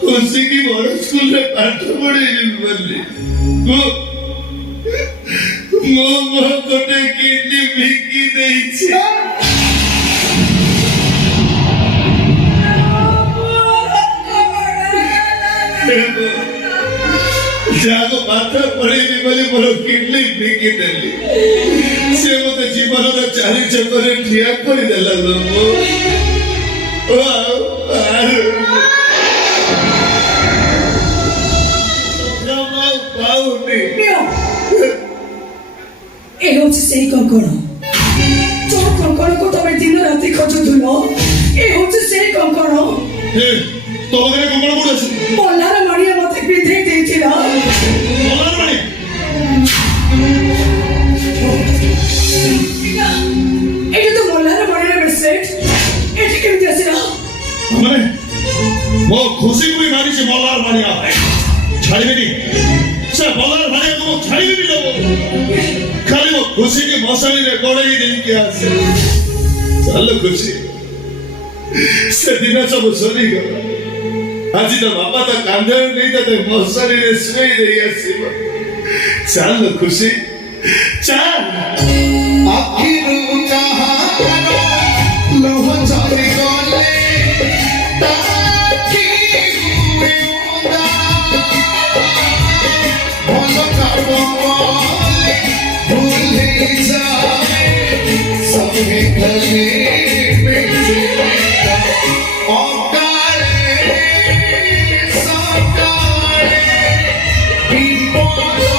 खुशी की बड़ स्कूल रे पाठ पढ़ेली बोली मो गोटे किडनी बिकी देइछि जागो पाठ पढ़ेली बोली मोर किडनी बिकी देली से मते जीवन रे चारि चक्कर ठिया कर देला लो ए होची सेई कंकण जो कंकण को तमे दिन राति खोजुथुलो ए होची सेई कंकण ए तो मने कंकण कोड अछि मोलार माड़िया मते पिधे देथिला मोलार माड़ी ए तो मोलार माड़िया ब्रेसलेट एटी केमति आसिला माने मो खुशी को मारी से मोलार माड़िया छाड़ीबेनी से मोलार माड़िया को छाड़ीबेनी लो खाली वो खुशी की मौसमी रे कोड़े ही नहीं किया से चल खुशी से दिन सब सरी गला आज तो बाबा तो कांदे नहीं तो मौसमी रे स्वे नहीं आसीबो चल खुशी चल आखिर कहां लोह चारी गले ताकि हुए उदा भलो करबो भूल जाए सबके गले बेचे औकारे सकारे बिपोला